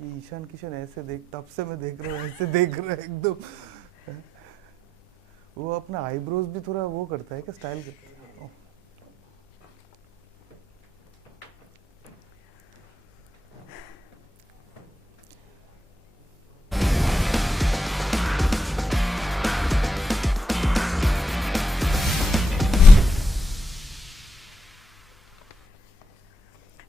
ये ईशान किशन ऐसे देख, तब से मैं देख रहा हूँ, ऐसे देख रहा है एकदम। वो अपना आईब्रोज भी थोड़ा वो करता है क्या, स्टाइल करता है।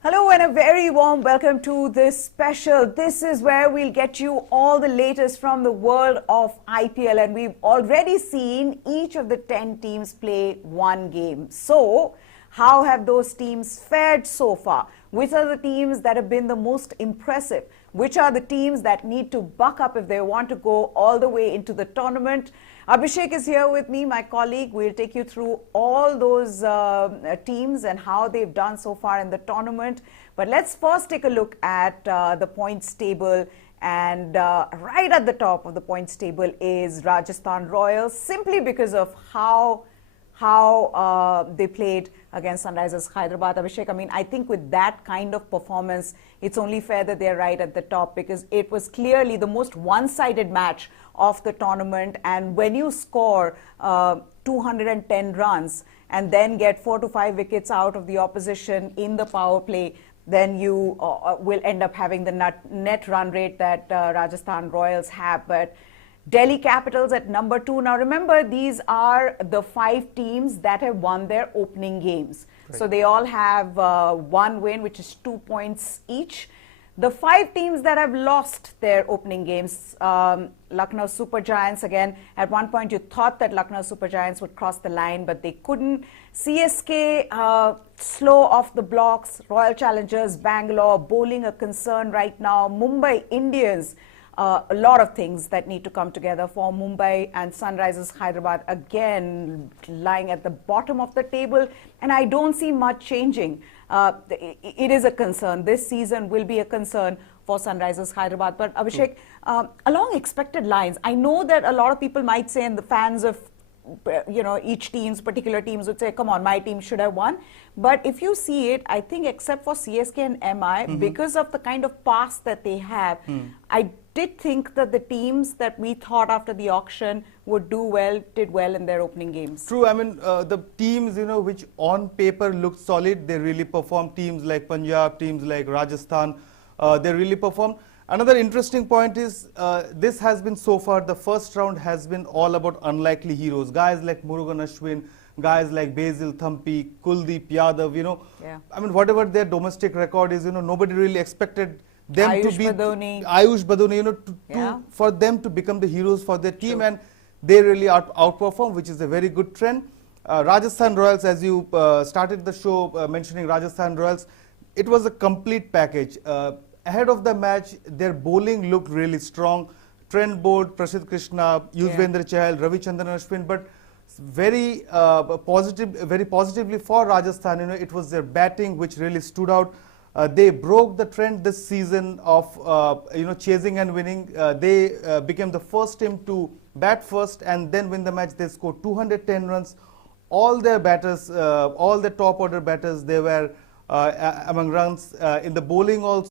Hello and a very warm welcome to this special. This is where we'll get you all the latest from the world of IPL, and we've already seen each of the 10 teams play one game. So, how have those teams fared so far? Which are the teams that have been the most impressive? Which are the teams that need to buck up if they want to go all the way into the tournament? Abhishek is here with me, my colleague. We'll take you through all those teams and how they've done so far in the tournament. But let's first take a look at the points table. And right at the top of the points table is Rajasthan Royals, simply because of how they played against Sunrisers Hyderabad. Abhishek, I mean, I think with that kind of performance, it's only fair that they're right at the top, because it was clearly the most one-sided match of the tournament. And when you score 210 runs and then get 4 to 5 wickets out of the opposition in the power play, then you will end up having the net run rate that Rajasthan Royals have. But Delhi Capitals at number 2. Now remember, these are the 5 teams that have won their opening games. Right. So they all have one win, which is 2 points each. The 5 teams that have lost their opening games, Lucknow Super Giants, again, at one point you thought that Lucknow Super Giants would cross the line, but they couldn't. CSK, slow off the blocks. Royal Challengers Bangalore, bowling a concern right now. Mumbai Indians, a lot of things that need to come together for Mumbai, and Sunrisers Hyderabad again lying at the bottom of the table, and I don't see much changing. It is a concern. This season will be a concern for Sunrisers Hyderabad. But Abhishek, along expected lines, I know that a lot of people might say, and the fans of each team's particular teams would say, come on, my team should have won. But if you see it, I think except for CSK and MI, because of the kind of past that they have, I did think that the teams that we thought after the auction would do well, did well in their opening games. True. I mean, the teams, which on paper looked solid, they really performed. Teams like Punjab, teams like Rajasthan, they really performed. Another interesting point is, this has been so far, the first round has been all about unlikely heroes. Guys like Murugan Ashwin, guys like Basil Thampi, Kuldeep Yadav, Yeah. I mean, whatever their domestic record is, nobody really expected them Ayush to be Badoni. Ayush Badoni, for them to become the heroes for their team. True. And they really outperform, which is a very good trend. Rajasthan Royals, as you started the show mentioning Rajasthan Royals, it was a complete package. Ahead of the match, their bowling looked really strong. Trent Bolt, Prasidh Krishna, Yuzvendra Chahal, Ravichandran Ashwin, but very positively for Rajasthan, it was their batting which really stood out. They broke the trend this season of chasing and winning. They became the first team to bat first and then win the match. They scored 210 runs. All their batters, all the top order batters, they were among runs. In the bowling also,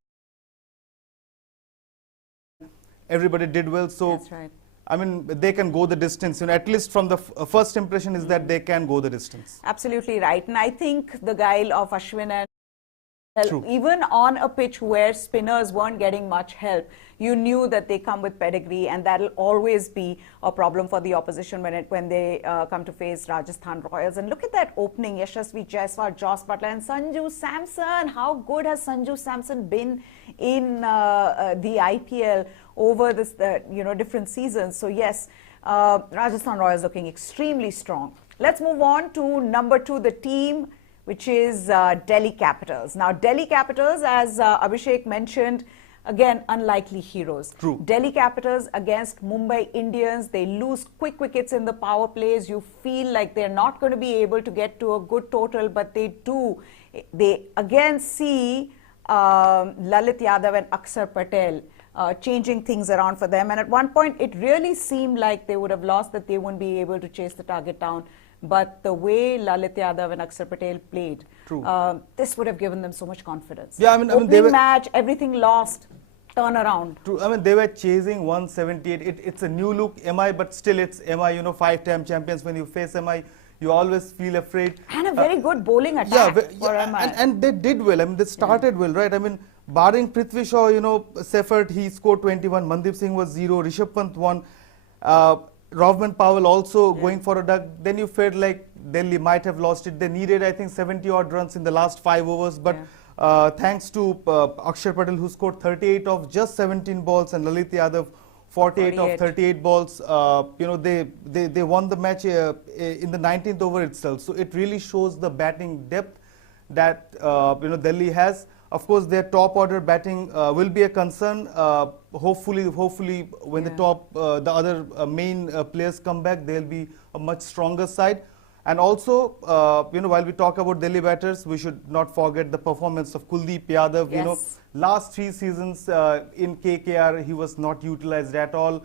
everybody did well. So That's right. I mean, they can go the distance. At least from the first impression is that they can go the distance. Absolutely right. And I think the guile of Ashwin and True. even on a pitch where spinners weren't getting much help, you knew that they come with pedigree, and that'll always be a problem for the opposition when they come to face Rajasthan Royals. And look at that opening: Yashasvi Jaiswal, Joss Butler, and Sanju Samson. How good has Sanju Samson been in the IPL over this different seasons? So yes, Rajasthan Royals looking extremely strong. Let's move on to number 2, the team which is Delhi Capitals. Now, Delhi Capitals, as Abhishek mentioned, again, unlikely heroes. True. Delhi Capitals against Mumbai Indians. They lose quick wickets in the power plays. You feel like they're not going to be able to get to a good total, but they do. They again see Lalit Yadav and Akshar Patel changing things around for them. And at one point, it really seemed like they would have lost, that they wouldn't be able to chase the target down. But the way Lalit Yadav and Akshar Patel played, this would have given them so much confidence. Yeah, I mean, Opening match, everything lost. turnaround. I mean, they were chasing 178. It's a new look MI, but still it's MI, you know, 5-time champions. When you face MI, you always feel afraid. And a very good bowling attack for MI. And they did well. I mean, they started well, right? I mean, barring Prithvi Shaw, you know, Seffert, he scored 21. Mandeep Singh was 0. Rishabh Pant won. Rovman Powell also going for a duck. Then you felt like Delhi might have lost it. They needed, I think, 70 odd runs in the last 5 overs. But thanks to Akshar Patel, who scored 38 of just 17 balls, and Lalit Yadav 48 of 38 balls, you know, they won the match in the 19th over itself. So it really shows the batting depth that you know, Delhi has. Of course, their top order batting will be a concern. Hopefully, when the other main players come back, they'll be a much stronger side. And also, you know, while we talk about Delhi batters, we should not forget the performance of Kuldeep Yadav. Yes. You know, last 3 seasons in KKR, he was not utilized at all.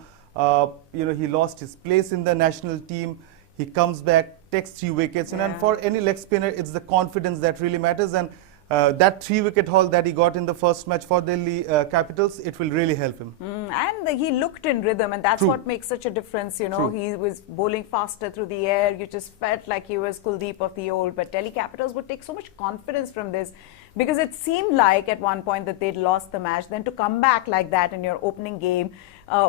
You know, he lost his place in the national team. He comes back, takes 3 wickets, and for any leg spinner, it's the confidence that really matters. And that 3-wicket haul that he got in the first match for Delhi Capitals, it will really help him. And he looked in rhythm, and that's what makes such a difference. You know, he was bowling faster through the air. You just felt like he was Kuldeep of the old. But Delhi Capitals would take so much confidence from this, because it seemed like at one point that they'd lost the match. Then to come back like that in your opening game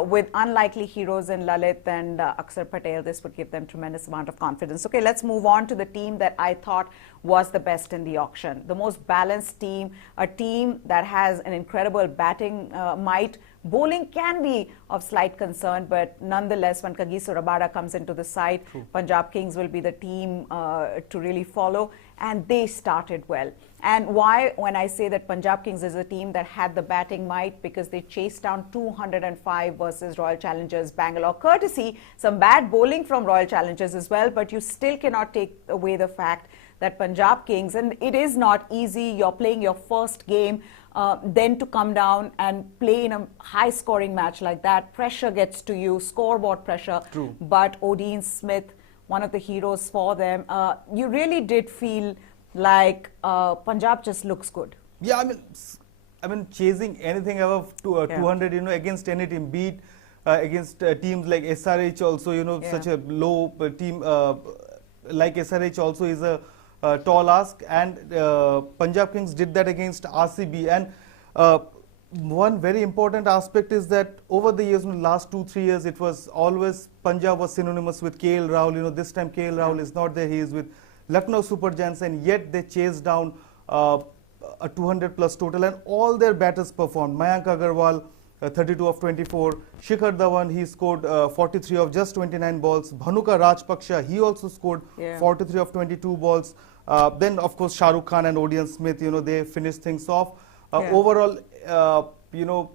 with unlikely heroes in Lalit and Akshar Patel, this would give them tremendous amount of confidence. Okay, let's move on to the team that I thought was the best in the auction. The most balanced team, a team that has an incredible batting might. Bowling can be of slight concern, but nonetheless, when Kagiso Rabada comes into the side, Punjab Kings will be the team to really follow, and they started well. And why, when I say that Punjab Kings is a team that had the batting might, because they chased down 205 versus Royal Challengers Bangalore, courtesy some bad bowling from Royal Challengers as well, but you still cannot take away the fact that Punjab Kings, and it is not easy, you're playing your first game, then to come down and play in a high-scoring match like that, pressure gets to you, scoreboard pressure. But Odean Smith, one of the heroes for them, you really did feel like Punjab just looks good. Yeah, I mean, chasing anything above 200, you know, against any team, beat against teams like SRH also, you know, such a low team like SRH also is a tall ask, and Punjab Kings did that against RCB. And one very important aspect is that over the years, in the last 2-3 years, it was always Punjab was synonymous with KL Rahul. You know, this time KL Rahul is not there; he is with Lucknow Super Giants, and yet they chased down a 200+ total, and all their batters performed. Mayank Agarwal, 32 of 24. Shikhar Dhawan, he scored 43 of just 29 balls. Bhanuka Rajpaksha, he also scored 43 of 22 balls. Then, of course, Shah Rukh Khan and Odean Smith, you know, they finished things off. Overall, you know,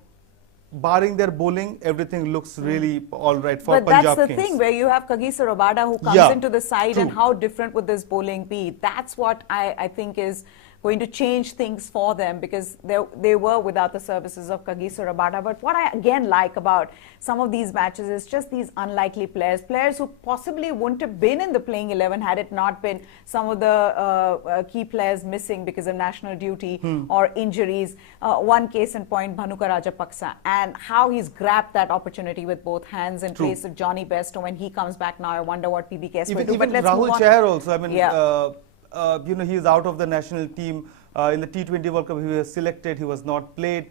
barring their bowling, everything looks really all right for Punjab Kings. But that's the thing, where you have Kagiso Rabada who comes into the side, and how different would this bowling be? That's what I think is going to change things for them, because they were without the services of Kagiso Rabada. But what I again like about some of these matches is just these unlikely players who possibly wouldn't have been in the playing 11 had it not been some of the key players missing because of national duty or injuries. One case in point, Bhanuka Rajapaksa, and how he's grabbed that opportunity with both hands in place of Johnny Bairstow. When he comes back now, I wonder what PBK is going to do. But let's Rahul Chahar also, I mean, you know, he is out of the national team. In the T20 World Cup, he was selected, he was not played.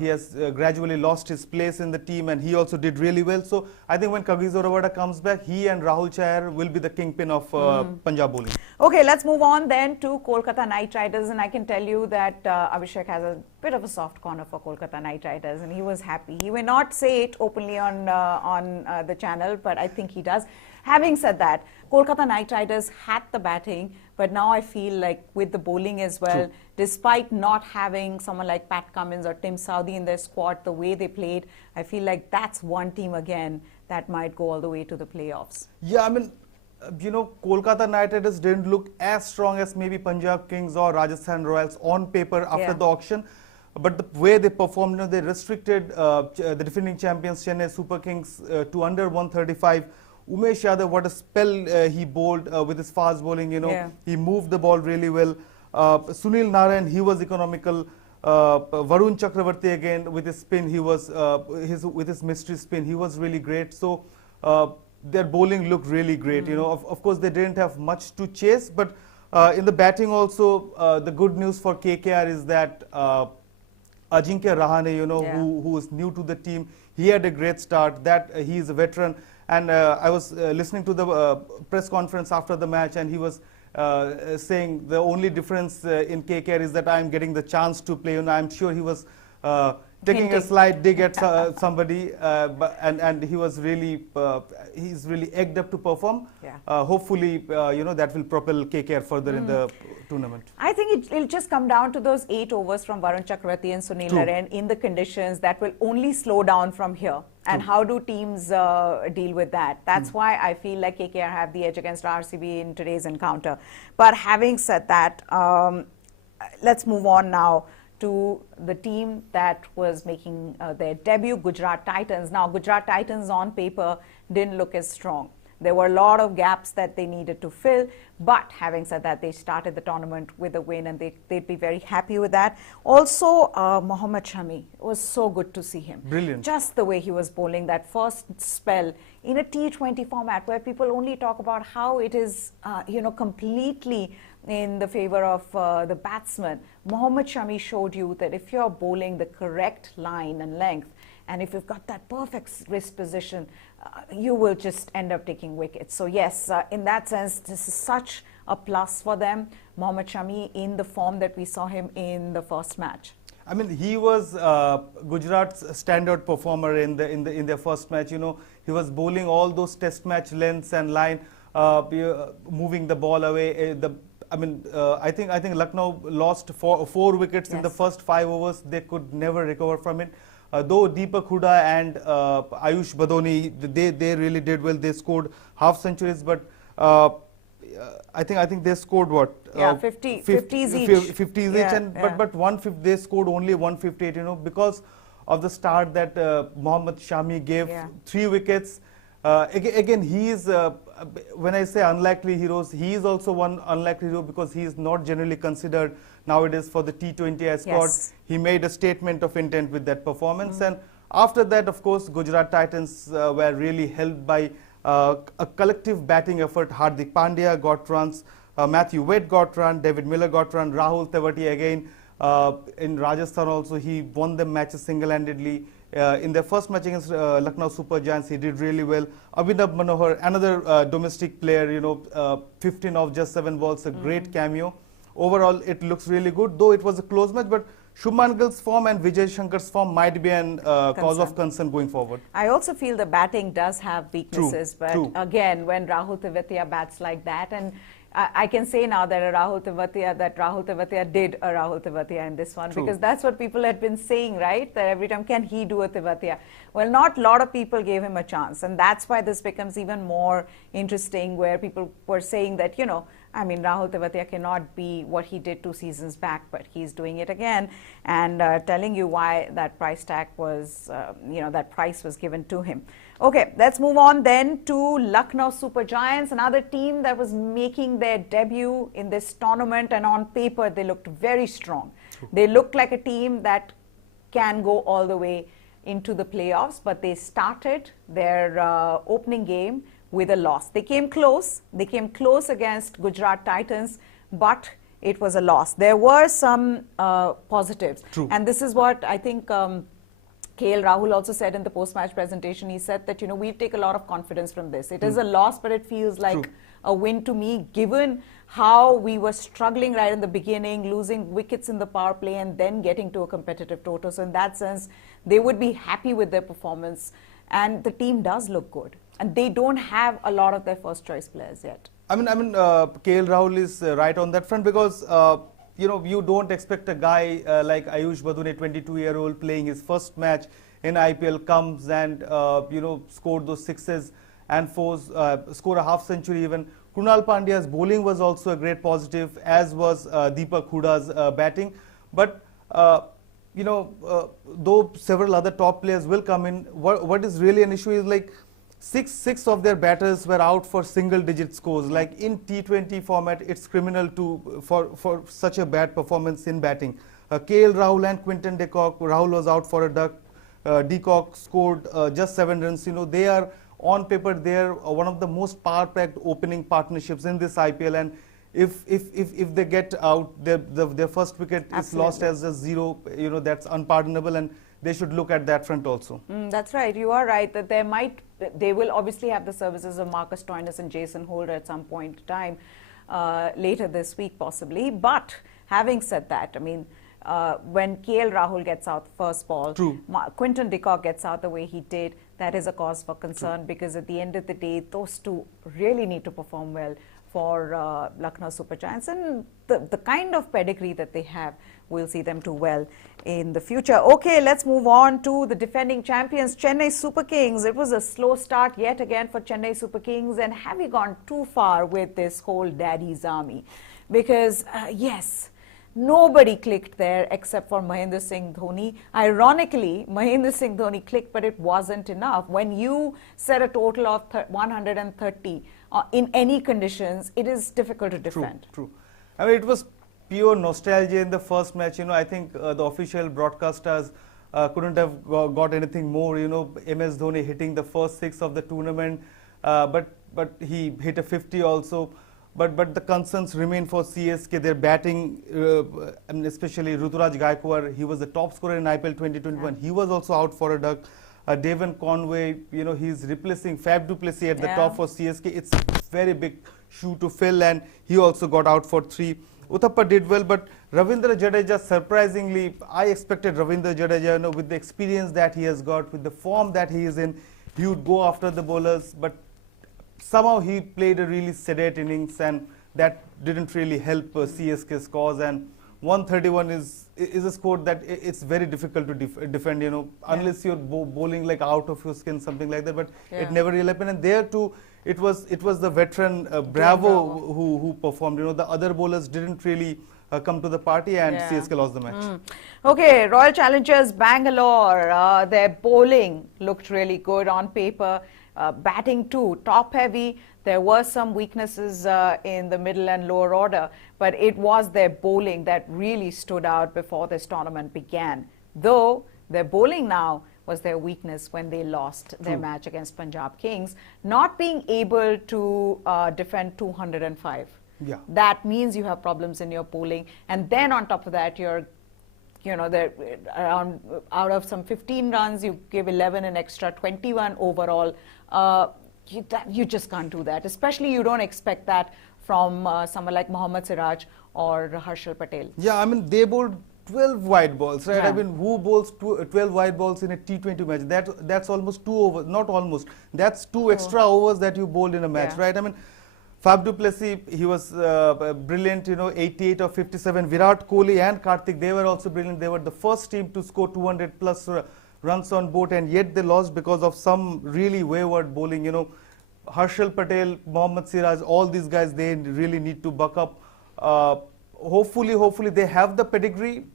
He has gradually lost his place in the team, and he also did really well. So I think when Kagiso Rabada comes back, he and Rahul Chahar will be the kingpin of Punjab bowling. Okay, let's move on then to Kolkata Knight Riders, and I can tell you that Abhishek has a bit of a soft corner for Kolkata Knight Riders, and he was happy. He may not say it openly on the channel, but I think he does. Having said that, Kolkata Knight Riders had the batting, but now I feel like with the bowling as well, despite not having someone like Pat Cummins or Tim Southee in their squad, the way they played, I feel like that's one team again that might go all the way to the playoffs. Yeah, I mean, you know, Kolkata Knight Riders didn't look as strong as maybe Punjab Kings or Rajasthan Royals on paper after the auction. But the way they performed, you know, they restricted the defending champions Chennai Super Kings to under 135. Umesh Yadav, what a spell he bowled with his fast bowling, you know. He moved the ball really well. Sunil Narayan, he was economical. Varun Chakravarti again with his spin, he was with his mystery spin, he was really great. So their bowling looked really great. You know, of course they didn't have much to chase, but in the batting also, the good news for KKR is that Ajinkya Rahane, you know, who is new to the team, he had a great start. That he is a veteran, and I was listening to the press conference after the match, and he was saying the only difference in KKR is that I'm getting the chance to play. And I'm sure he was taking a slight dig at somebody, and he was really he's really egged up to perform. Hopefully, you know, that will propel KKR further in the tournament. I think it'll just come down to those 8 overs from Varun Chakravarti and Sunil Narine in the conditions that will only slow down from here. And how do teams deal with that? That's why I feel like KKR have the edge against RCB in today's encounter. But having said that, let's move on now to the team that was making their debut, Gujarat Titans. Now, Gujarat Titans on paper didn't look as strong. There were a lot of gaps that they needed to fill, but having said that, they started the tournament with a win, and they'd be very happy with that. Also, Mohammad Shami, it was so good to see him. Brilliant. Just the way he was bowling that first spell in a T20 format where people only talk about how it is, you know, completely in the favor of the batsman. Mohammad Shami showed you that if you're bowling the correct line and length, and if you've got that perfect wrist position, you will just end up taking wickets. So yes, in that sense, this is such a plus for them. Mohammad Shami in the form that we saw him in the first match. I mean, he was Gujarat's standout performer in their first match. You know, he was bowling all those test match lengths and line, moving the ball away. I think Lucknow lost four wickets in the first 5 overs. They could never recover from it. Though Deepak Hooda and Ayush Badoni, they really did well. They scored half centuries, but I think they scored what? 50s each. 50s each, and but 150, they scored only 158. You know, because of the start that Mohammad Shami gave, 3 wickets. Again, he is, when I say unlikely heroes, he is also one unlikely hero because he is not generally considered nowadays for the T20 squad. He made a statement of intent with that performance. And after that, of course, Gujarat Titans were really helped by a collective batting effort. Hardik Pandya got runs, Matthew Wade got run, David Miller got run, Rahul Tewati again. In Rajasthan also, he won the matches single-handedly. In their first match against Lucknow Super Giants, he did really well. Abhinav Manohar, another domestic player, you know, 15 of just 7 balls, a great cameo. Overall, it looks really good, though it was a close match, but Shubman Gill's form and Vijay Shankar's form might be an cause of concern going forward. I also feel the batting does have weaknesses, but again, when Rahul Tewatia bats like that, and I can say now that Rahul Tewatia did a Rahul Tewatia in this one, because that's what people had been saying, right? That every time, can he do a Tewatia? Well, not a lot of people gave him a chance, and that's why this becomes even more interesting, where people were saying that, you know, I mean, Rahul Tewatia cannot be what he did 2 seasons back, but he's doing it again, and telling you why that price tag was, you know, that price was given to him. Okay, let's move on then to Lucknow Super Giants, another team that was making their debut in this tournament, and on paper they looked very strong. They looked like a team that can go all the way into the playoffs, but they started their opening game with a loss. They came close against Gujarat Titans, but it was a loss. There were some positives, and this is what I think KL Rahul also said in the post-match presentation. He said that, you know, we take a lot of confidence from this. It is a loss, but it feels like a win to me, given how we were struggling right in the beginning, losing wickets in the power play and then getting to a competitive total. So in that sense, they would be happy with their performance, and the team does look good. And they don't have a lot of their first choice players yet. I mean, KL Rahul is right on that front, because you know, you don't expect a guy like Ayush Badune, 22-year-old, playing his first match in IPL, comes and you know, scored those 6s and 4s, score a half century even. Krunal Pandya's bowling was also a great positive, as was Deepak Hooda's batting. But you know, though several other top players will come in, what is really an issue is like six of their batters were out for single-digit scores. Like in T20 format, it's criminal for such a bad performance in batting. KL Rahul and Quinton de Kock. Rahul was out for a duck. De Kock scored just 7 runs. You know, they are on paper, they are one of the most power-packed opening partnerships in this IPL. And if they get out, their first wicket is lost as a 0. You know, that's unpardonable, and they should look at that front also. That's right. You are right that they will obviously have the services of Marcus Stoinis and Jason Holder at some point in time later this week possibly. But having said that, I mean, when KL Rahul gets out first ball, Quinton de Kock gets out the way he did, that is a cause for concern, because at the end of the day, those two really need to perform well for Lucknow Super Giants, and the kind of pedigree that they have will see them do well in the future. Okay, let's move on to the defending champions, Chennai Super Kings. It was a slow start yet again for Chennai Super Kings, and have we gone too far with this whole daddy's army? Because yes, nobody clicked there except for Mahendra Singh Dhoni. Ironically, Mahendra Singh Dhoni clicked, but it wasn't enough. When you set a total of 130 in any conditions, it is difficult to defend. True. I mean, it was pure nostalgia in the first match. You know, I think the official broadcasters couldn't have got anything more. You know, MS Dhoni hitting the first 6 of the tournament, but he hit a 50 also. But the concerns remain for CSK. Their batting, and especially Ruturaj Gaikwad, he was the top scorer in IPL 2021. He was also out for a duck. Devon Conway, you know, he's replacing Fab du Plessis at the top for CSK. It's a very big shoe to fill, and he also got out for 3. Uthappa did well, but Ravindra Jadeja, surprisingly, I expected Ravindra Jadeja, you know, with the experience that he has got, with the form that he is in, he would go after the bowlers, but somehow he played a really sedate innings, and that didn't really help CSK's cause. And 131 is a score that it's very difficult to defend, you know, unless you're bowling like out of your skin, something like that. But it never really happened. And there too, it was the veteran Bravo who performed. You know, the other bowlers didn't really come to the party, and CSK lost the match. Okay, Royal Challengers Bangalore, their bowling looked really good on paper. Batting too, top heavy. There were some weaknesses in the middle and lower order, but it was their bowling that really stood out before this tournament began. Though their bowling now was their weakness when they lost their match against Punjab Kings, not being able to defend 205. That means you have problems in your bowling, and then on top of that, you're, you know, around out of some 15 runs, you give 11 an extra, 21 overall. You just can't do that. Especially you don't expect that from someone like Mohammad Siraj or Harshal Patel. Yeah, I mean, they bowled 12 wide balls, right? I mean, who bowls 12 wide balls in a T20 match? That's almost 2 overs, not almost. That's 2 extra overs that you bowled in a match, right? I mean, Fab du Plessis, he was brilliant, you know, 88 of 57. Virat Kohli and Karthik, they were also brilliant. They were the first team to score 200 plus runs on board, and yet they lost because of some really wayward bowling. You know, Harshal Patel, Mohammad Siraj, all these guys, they really need to buck up. Hopefully they have the pedigree.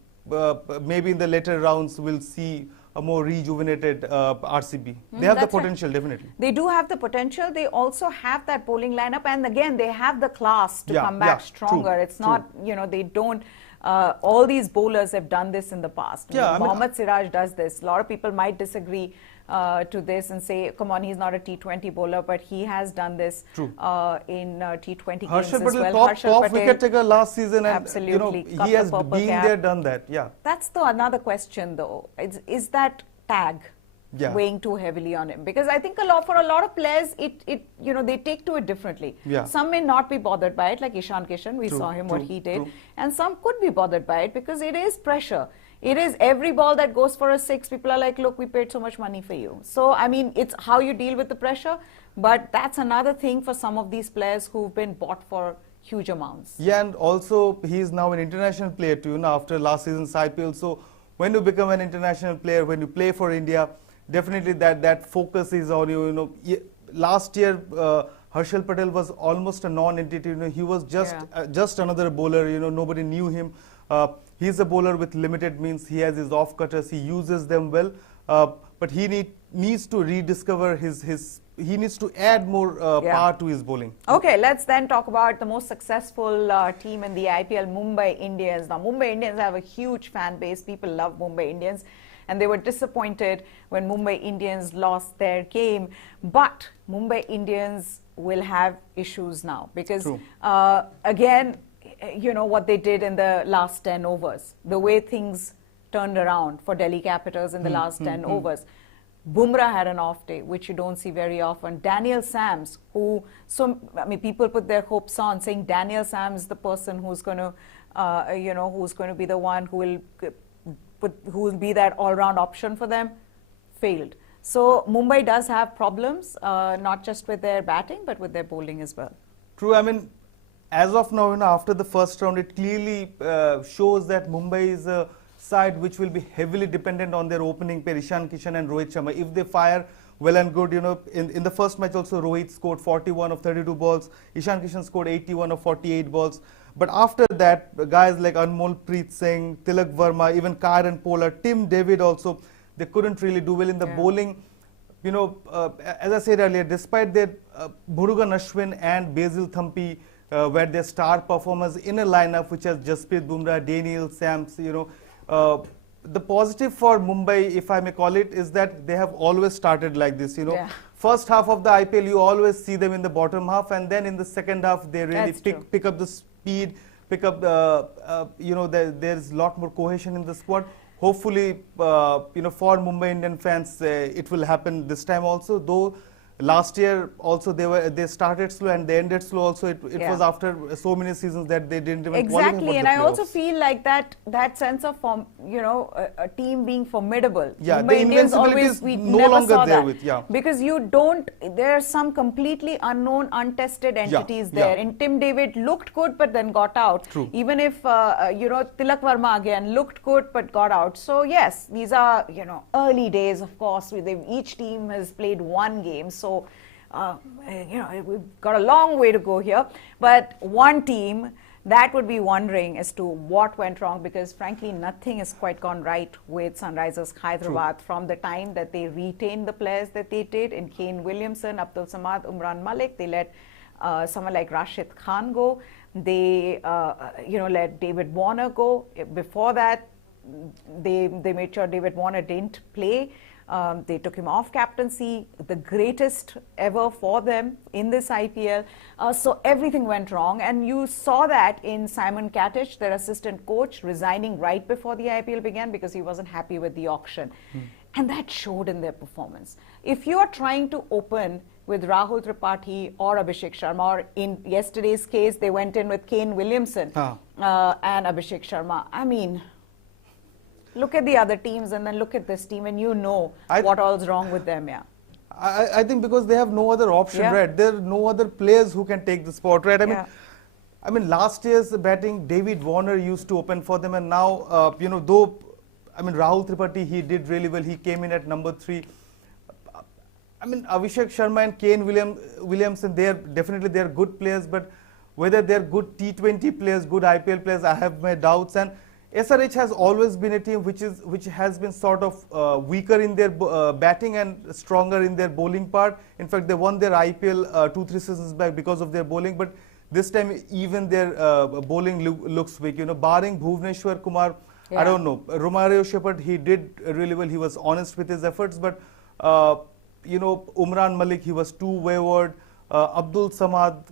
Maybe in the later rounds we'll see a more rejuvenated RCB. They have the potential, definitely. They do have the potential. They also have that bowling lineup, and again, they have the class to come back stronger. It's not, you know, they don't. All these bowlers have done this in the past. Mohammad Siraj does this. A lot of people might disagree to this and say, come on, he's not a T20 bowler, but he has done this in T20 games as well. Top wicket taker last season, and absolutely, you know, he has been there, done that. That's another question, though. Is that tag weighing too heavily on him? Because I think for a lot of players, you know, they take to it differently. Some may not be bothered by it, like Ishan Kishan. We saw him what he did, and some could be bothered by it because it is pressure. It is every ball that goes for a 6. People are like, look, we paid so much money for you. So I mean, it's how you deal with the pressure. But that's another thing for some of these players who've been bought for huge amounts. Yeah, and also he is now an international player too, you know, after last season's IPL. So when you become an international player, when you play for India, definitely that focus is on you. You know, last year Harshal Patel was almost a non-entity. You know, he was just another bowler. You know, nobody knew him. He's a bowler with limited means. He has his off-cutters. He uses them well. but he needs to rediscover he needs to add more power to his bowling. Okay, let's then talk about the most successful team in the IPL, Mumbai Indians. Now, Mumbai Indians have a huge fan base. People love Mumbai Indians. And they were disappointed when Mumbai Indians lost their game. But Mumbai Indians will have issues now because, again, you know what they did in the last 10 overs, the way things turned around for Delhi Capitals in the last 10 overs. Bumrah had an off day, which you don't see very often. Daniel Sams, who, people put their hopes on, saying Daniel Sams is the person who's going to, who's going to be the one who will be that all-round option for them, failed. So Mumbai does have problems, not just with their batting, but with their bowling as well. True. I mean, as of now, after the first round, it clearly shows that Mumbai is a side which will be heavily dependent on their opening pair, Ishan Kishan and Rohit Sharma. If they fire well and good, in the first match also Rohit scored 41 of 32 balls, Ishan Kishan scored 81 of 48 balls. But after that, guys like Anmol Preet Singh, Tilak Verma, even Kieran Pollard, Tim David also, they couldn't really do well in the bowling. As I said earlier, despite their Murugan Ashwin and Basil Thampi were their star performers in a lineup which has Jasprit Bumrah, Daniel Sams, the positive for Mumbai, if I may call it, is that they have always started like this, First half of the IPL, you always see them in the bottom half, and then in the second half, they really pick up the speed, pick up the, there's a lot more cohesion in the squad. Hopefully, for Mumbai Indian fans, it will happen this time also, though last year also they started slow and they ended slow also. It was after so many seasons that they didn't even qualify for the and playoffs. I also feel like that sense of a team being formidable. Yeah, Mumbai the Indians invincibility always, is we no never longer saw there that. with because there are some completely unknown, untested entities there. And Tim David looked good but then got out. True. Even if Tilak Verma again looked good but got out. So yes, these are early days. Of course, each team has played one game. So we've got a long way to go here. But one team that would be wondering as to what went wrong, because frankly nothing has quite gone right with Sunrisers Hyderabad from the time that they retained the players that they did in Kane Williamson, Abdul Samad, Umran Malik. They let someone like Rashid Khan go. They let David Warner go. Before that, they made sure David Warner didn't play. They took him off captaincy, the greatest ever for them in this IPL. So everything went wrong. And you saw that in Simon Katich, their assistant coach, resigning right before the IPL began because he wasn't happy with the auction. And that showed in their performance. If you are trying to open with Rahul Tripathi or Abhishek Sharma, or in yesterday's case, they went in with Kane Williamson and Abhishek Sharma. I mean, look at the other teams and then look at this team and what all's wrong with them, I think because they have no other option, right? There are no other players who can take the spot, right? I mean, last year's batting, David Warner used to open for them, and now, Rahul Tripathi, he did really well. He came in at number 3. I mean, Abhishek Sharma and Kane Williamson, they are good players, but whether they're good T20 players, good IPL players, I have my doubts. And SRH has always been a team which has been sort of weaker in their batting and stronger in their bowling part. In fact, they won their IPL 2-3 seasons back because of their bowling, but this time even their bowling looks weak. Barring Bhuvneshwar Kumar, I don't know. Romario Shepherd, he did really well. He was honest with his efforts, but Umran Malik, he was too wayward. Abdul Samad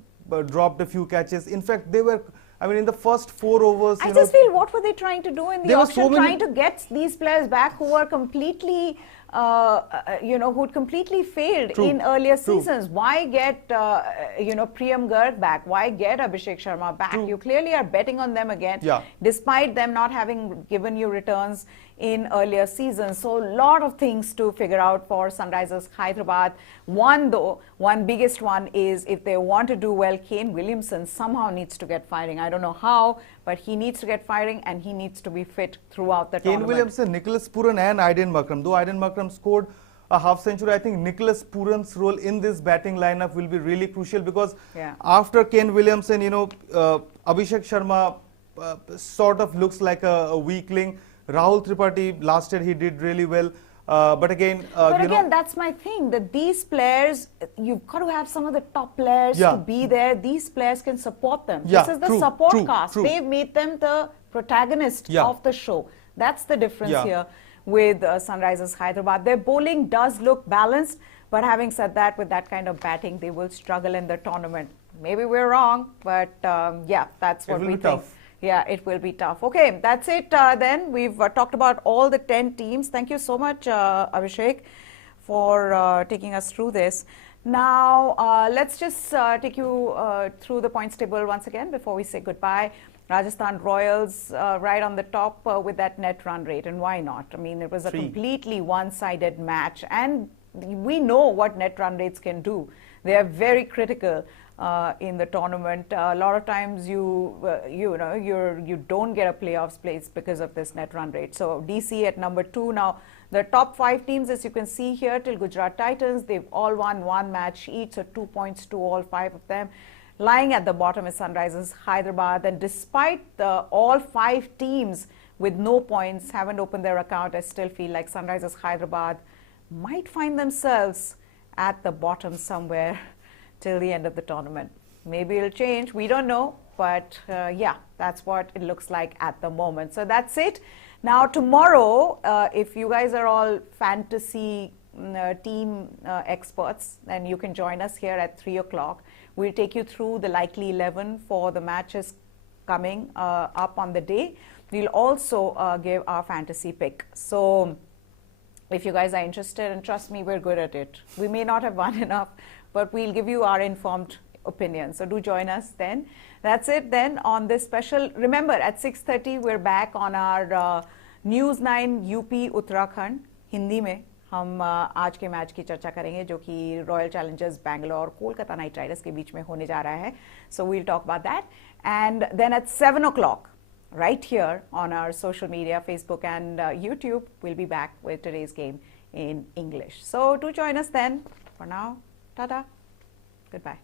dropped a few catches. In fact, they were, in the first 4 overs. I just feel, what were they trying to do in the auction? Trying to get these players back who were completely, who'd completely failed in earlier seasons. Why get, Priyam Garg back? Why get Abhishek Sharma back? You clearly are betting on them again, despite them not having given you returns in earlier seasons. So a lot of things to figure out for Sunrisers Hyderabad. One biggest one is, if they want to do well, Kane Williamson somehow needs to get firing. I don't know how, but he needs to get firing and he needs to be fit throughout the tournament. Kane Williamson, Nicholas Pooran and Aiden Markram. Though Aiden Markram scored a half century, I think Nicholas Pooran's role in this batting lineup will be really crucial, because after Kane Williamson, Abhishek Sharma sort of looks like a weakling. Rahul Tripathi, last year he did really well. But again, but again, that's my thing, that these players, you've got to have some of the top players to be there. These players can support them. This is the support cast. They've made them the protagonist of the show. That's the difference here with Sunrisers Hyderabad. Their bowling does look balanced, but having said that, with that kind of batting, they will struggle in the tournament. Maybe we're wrong, but yeah, that's what we think. Tough. Yeah, it will be tough. Okay, that's it then. We've talked about all the 10 teams. Thank you so much, Abhishek, for taking us through this. Now, let's just take you through the points table once again before we say goodbye. Rajasthan Royals right on the top with that net run rate, and why not? I mean, it was a completely one-sided match, and we know what net run rates can do. They are very critical in the tournament. A lot of times you don't get a playoffs place because of this net run rate. So DC at number 2. Now the top 5 teams, as you can see here, till Gujarat Titans, they've all won 1 match each, so 2 points to all 5 of them. Lying at the bottom is Sunrisers Hyderabad, and despite all 5 teams with no points haven't opened their account, I still feel like Sunrisers Hyderabad might find themselves at the bottom somewhere till the end of the tournament. Maybe it'll change, we don't know, but yeah, that's what it looks like at the moment. So that's it. Now tomorrow, if you guys are all fantasy team experts, then you can join us here at 3 o'clock. We'll take you through the likely 11 for the matches coming up on the day. We'll also give our fantasy pick. So if you guys are interested, and trust me, we're good at it. We may not have won enough, but we'll give you our informed opinion. So do join us then. That's it then on this special. Remember, at 6:30, we're back on our News 9 UP Uttarakhand, Hindi में. हम आज के match की चर्चा करेंगे जो कि royal Challengers Bangalore Kolkata night Riders के बीच में होने जा रहा है. So we'll talk about that. And then at 7 o'clock, right here on our social media, Facebook and YouTube, we'll be back with today's game in English. So do join us then. For now, ta-ta, goodbye.